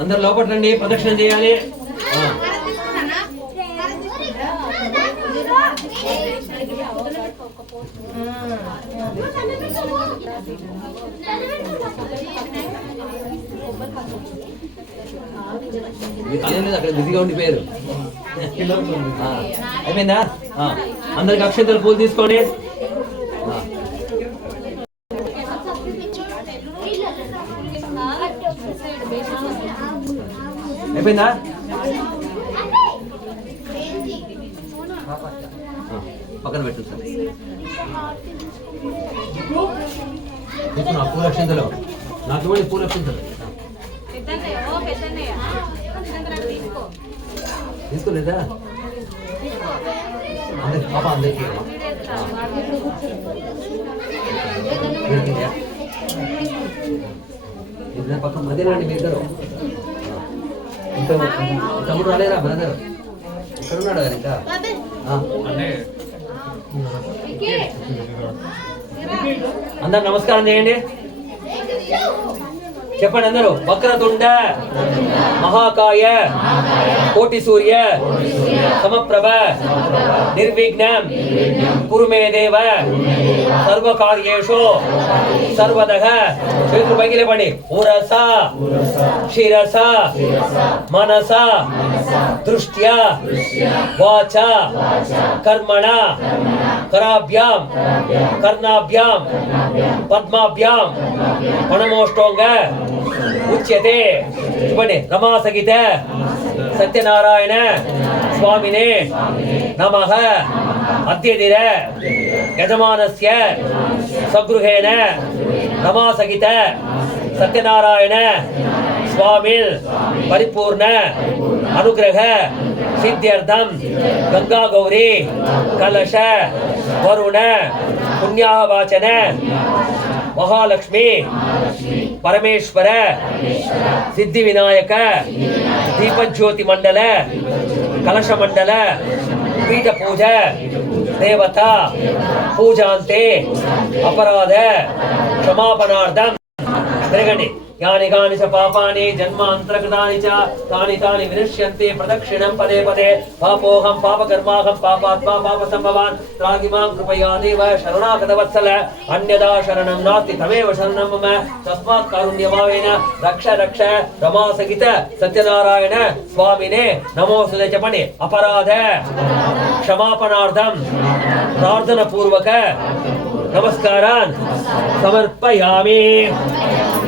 అందరు లోపల రండి, ప్రదక్షిణ చేయాలి. అక్కడ బిజీగా ఉండిపోయారు. అయిపోయిందా? అందరికి అక్షంతలు పూలు తీసుకోండి. అయిపోయిందా? పక్కన పెట్టు సార్. పూల అక్షంతలు నాకు ఇవ్వండి. పూల అక్షంతలు తీసుకోలేదా? అందరికి పాప అందరికీ పక్కన మధ్యలోండి మీ ఇద్దరు. ఇంకా తమ్ముడు రాలేదా? బ్రదర్ ఇక్కడ ఉన్నాడు కదా ఇంకా. అందరు నమస్కారం చేయండి. చెప్పండి అందరూ. వక్రతుండ మహాకాయ కోటి సూర్య సమప్రభ నిర్విఘ్నం కురు మే దేవ సర్వకార్యేషు సర్వదః. చేతులు పైకి లేపండి. ఉరస శిరస మనస దృష్ట్యా వాచ కర్మణ కరాభ్యాం కర్ణాభ్యాం పద్మాభ్యాం పణమోష్టోంగ ఉచ్యతే. చెప్పండి. రమాసగిత సత్యనారాయణ స్వామినే నమః. అద్యదిర యజమానస్య స్వగృహేణ రమాసగిత సత్యనారాయణ స్వామిల్ పరిపూర్ణ అనుగ్రహ సిద్ధ్యర్థం గంగా గౌరీ కలశ వరుణ పుణ్యావాచన మహాలక్ష్మి పరమేశ్వర సిద్ధి వినాయక దీపజ్యోతి మండల కలశ మండల పీఠ పూజ దేవత పూజాంతే అపరాధ క్షమాపణార్థం. తిరగండి. యాని కాని చ పాపాని జన్మాంతరకృతాని చ తాని తాని వినశ్యంతే ప్రదక్షిణం పదే పదే. పాపోహం పాపకర్మాహం పాపాత్మా పాప సంభవాన్ త్రాగిమాం కృపయా దేవ శరణాగత వత్సల. అన్యదా శరణం నాస్తి తమేవ శరణం మమ. తస్మాత్ కారుణ్యభావేన రక్ష రక్ష రమాసగిత సత్యనారాయణ స్వామినే నమోస్తుతే. చెప్పండి. అపరాధ క్షమాపణార్థం ప్రార్థన పూర్వక నమస్కారాన్ సమర్పయామి.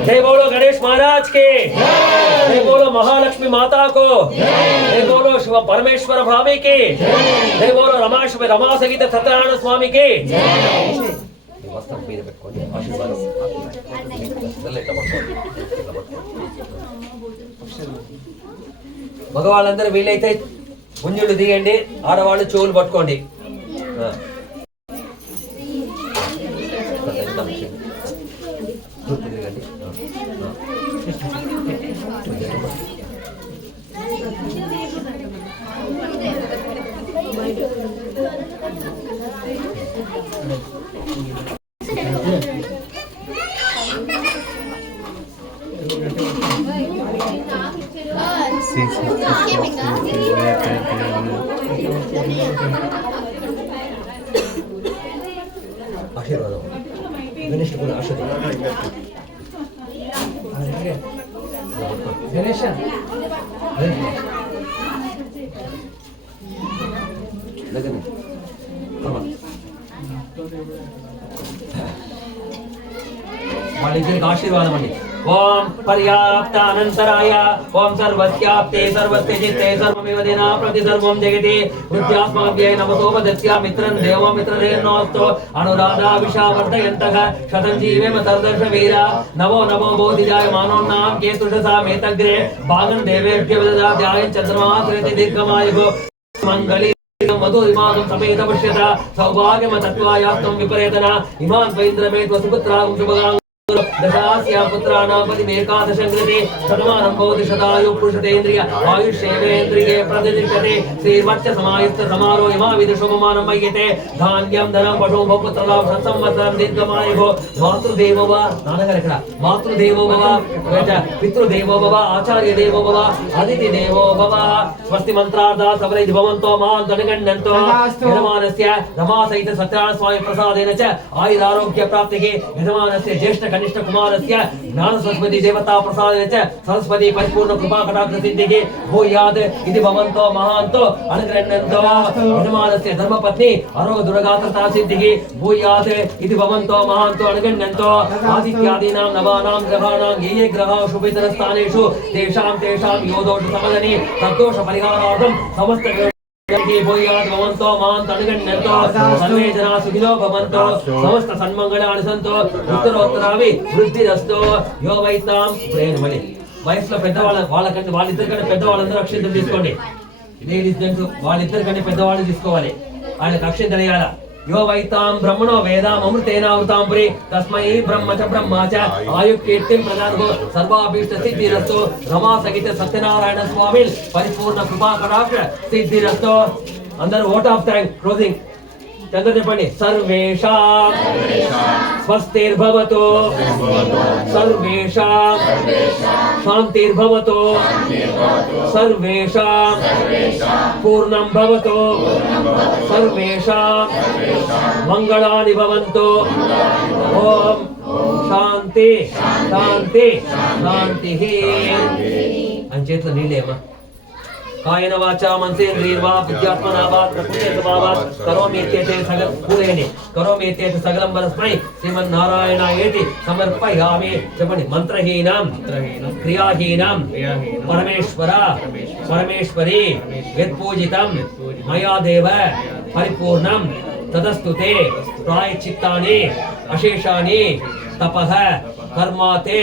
जय बोलो गणेश महाराज के, जय बोलो महालक्ष्मी माता को, जय बोलो शिव परमेश्वर भावी के, जय बोलो रमा सहित सत्यनारायण स्वामी के. మగవాళ్ళందరూ వీలైతే గుంజులు దిగండి, ఆడవాళ్ళు చెవులు పట్టుకోండి. ఆశీర్వాదం గణేష్ కూడా ఆశీర్వాదం. గణేష్ వాళ్ళిద్దరికి ఆశీర్వాదం అండి. ఓం పర్యాప్త అనంతరాయ ఓం సర్వస్యాప్తే సర్వస్య చిత్తే సర్వమేవ దేనా ప్రతి సర్వం జగతి వృత్యాస్మాభ్యై నమసోపదత్య మిత్రం దేవో మిత్రరేణోస్తు అనురాధా విషావర్ధయంతః శతం జీవేమ సర్దర్శ వీర నమో నమో బోధిజాయ మానోన్నాం కేతుషసా మేతగ్రే భాగం దేవేభ్య విదదాధ్యాయ చంద్రమాశ్రిత దీర్ఘమాయుః మంగళి మధురిమాగం సమేత పశ్యత సౌభాగ్యమ తత్వాయాస్తం విపరేతన ఇమాన్ వైంద్రమేత్వ సుపుత్రాగం శుభగాం दशास्या पुत्राणां पतिमेकादशं कृते शतमानं भवति शतायुः पुरुषतेन्द्रिय आयुष्येवेन्द्रिये प्रतिष्ठते श्रीवत्स समायुक्त समारोह यमाविदुषुपमानं मय्यते धान्यं धनं पशुं बहुपुत्रलाभ संवत्सरं दीर्घमायुः मातृदेवो भव नानगाరు ఇక్కడ मातृदेवो भव पितृदेवो भव आचार्य देवो भव अतिथि देवो भव स्वस्ति मंत्रार्था सबलैः भवन्तो मां दणगण्यन्तो यजमानस्य रमासहित सत्यनारायण स्वामी प्रसादेन च आयुरारोग्य प्राप्तिः यजमानस्य ज्येष्ठ कनिष्ठ कुमारस्य ज्ञान सरस्वती देवता प्रसादेन च सरस्वती परिपूर्ण कृपा कटाक्ष सिद्धिः भूयात् इति भवन्तो महान्तो अनुगृह्णन्तो यजमानस्य धर्मपत्नी आरोग्य दुर्गात्रता सिद्धिः भूयात् इति भवन्तो महान्तो अनुगृह्णन्तो आदित्यादीनां नवानां ग्रहाणां ये ग्रहाः शुभेतरस्थानेषु तेषां योदोष समदने तद्दोष परिहारार्थं समस्त भूयात् भवन्तो मां तनुगण्यन्तो सर्वे जना सुखिनो भवन्तो समस्त सन्मङ्गलानि सन्तो उत्तरोत्तराभि वृद्धिरस्तु यो వైతాం ప్రేమని వయసులో వాళ్ళకంటే వాళ్ళిద్దరికంటే పెద్దవాళ్ళందరూ అక్షంతలు తీసుకోండి లేడీస్ జెంట్స్ వాళ్ళిద్దరికంటే పెద్దవాళ్ళు తీసుకోవాలి ఆయనకు అక్షంతలు వేయాల यो वैतां ब्रह्मणो वेदामृतेनावृतां पुरी तस्मै ब्रह्म च आयुकीर्तिं प्रदातु सर्वाभीष्ट सिद्धिरस्तु रमा सहित सत्यनारायण स्वामी परिपूर्ण कृपा कटाक्ष सिद्धिरस्तु अंदर वोट ऑफ थैंक क्लोजिंग चंद्र చెప్పండి सर्वेषां स्वस्तिर्भवतु सर्वेषां शान्तिर्भवतु सर्वेषां पूर्णं भवतु सर्वेषां मंगलानि भवन्तु ओम शांति शांति शांतिः अंचेतलो నీళ్ళేమా कायेन वाचा मनसेन्द्रियर्वा बुद्ध्यात्मना वा प्रकृते स्वभावात् करोमीत्येते सकल पूरयने करोमीत्येते सकलं परस्मै श्रीमन्नारायणायेति समर्पयामि చెప్పండి మంత్రహీనం క్రియాహీనం పరమేశ్వర పరమేశ్వరి యత్పూజితం మయా దేవ పరిపూర్ణం తదస్తుతే ప్రాయశ్చిత్తాని అశేషాని తపః కర్మాతే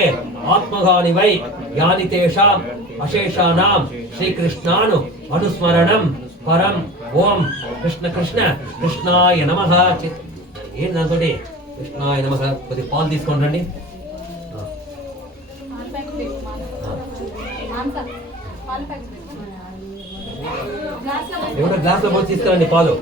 ఆత్మగాని వై యాని తేషాం అశేషానాం శ్రీకృష్ణాను అనుస్మరణం పరం ఓం కృష్ణ కృష్ణ కృష్ణాయ నమః ఏం దాంతోటి కృష్ణాయ నమః కొద్ది పాలు తీసుకొని రండి ఎవరో గ్లాస్ లో పోసి తీసుకురండి పాలు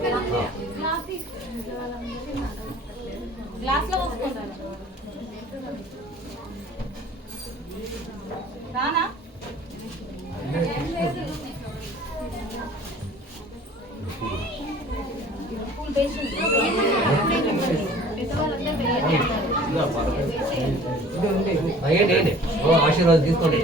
రానా ఆశీర్వాదం తీసుకోండి